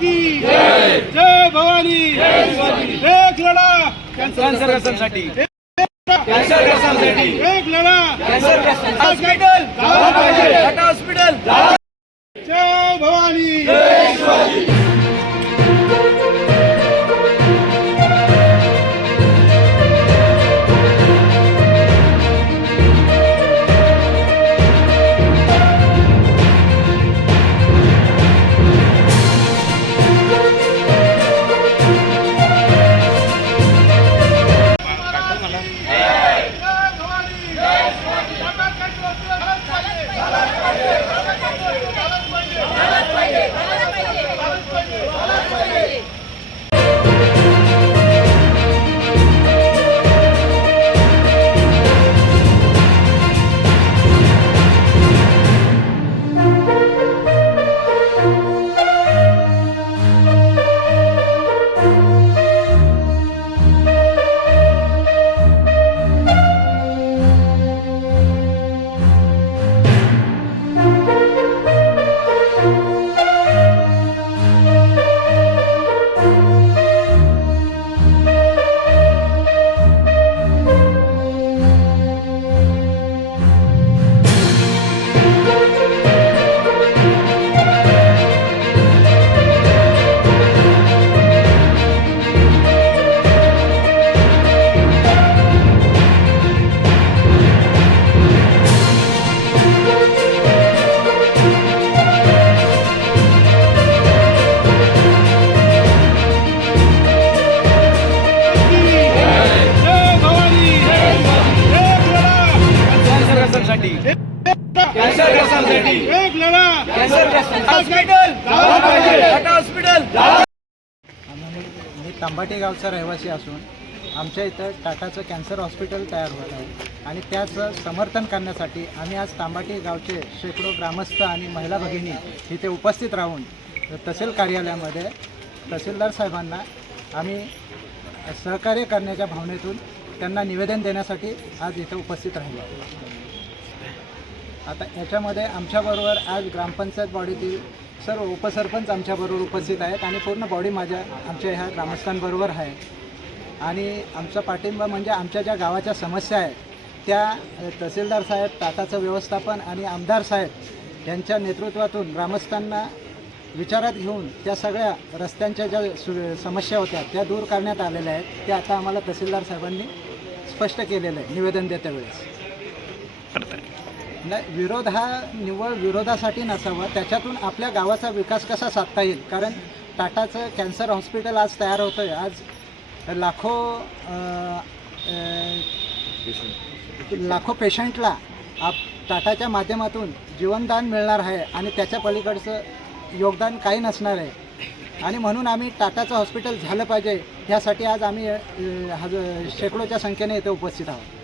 की जय भवानी. एक लढा. कॅन्सरग्रस्तांसाठी. एक कॅन्सरग्रस्तांसाठी. लढा कॅन्सरग्रस्त हॉस्पिटल. हॉस्पिटल. जय भवानी. एक लढा. कॅन्सरग्रस्त हॉस्पिटल. टाटा हॉस्पिटल. मी तांबाटी गावचा रहिवासी असून आमच्या इथं टाटाचं कॅन्सर हॉस्पिटल तयार होत आहे आणि त्याचं समर्थन करण्यासाठी आम्ही आज तांबाटी गावचे शेकडो ग्रामस्थ आणि महिला भगिनी इथे उपस्थित राहून तहसील कार्यालयामध्ये तहसीलदार साहेबांना आम्ही सहकार्य करण्याच्या भावनेतून त्यांना निवेदन देण्यासाठी आज इथे उपस्थित राहिलो. आता याच्यामध्ये आमच्याबरोबर आज ग्रामपंचायत बॉडीतील सर्व उपसरपंच आमच्याबरोबर उपस्थित आहेत आणि पूर्ण बॉडी माझ्या आमच्या ह्या ग्रामस्थांबरोबर आहे. आणि आमचा पाठिंबा म्हणजे आमच्या ज्या गावाच्या समस्या आहेत त्या तहसीलदार साहेब ताताचं व्यवस्थापन आणि आमदार साहेब यांच्या नेतृत्वातून ग्रामस्थांना विचारात घेऊन त्या सगळ्या रस्त्यांच्या ज्या सु समस्या होत्या त्या दूर करण्यात आलेल्या आहेत त्या आता आम्हाला तहसीलदार साहेबांनी स्पष्ट केलेलं आहे निवेदन देत्या वेळेस नाही विरोध हा निव्वळ विरोधासाठी नसावा. त्याच्यातून आपल्या गावाचा विकास कसा साधता येईल? कारण टाटाचं कॅन्सर हॉस्पिटल आज तयार होतं आहे आज लाखो लाखो पेशंटला आप टाटाच्या माध्यमातून जीवनदान मिळणार आहे आणि त्याच्या पलीकडचं योगदान काही नसणार आहे. आणि म्हणून आम्ही टाटाचं हॉस्पिटल झालं पाहिजे. ह्यासाठी आज आम्ही अं, हज शेकडोच्या संख्येने इथे उपस्थित आहोत.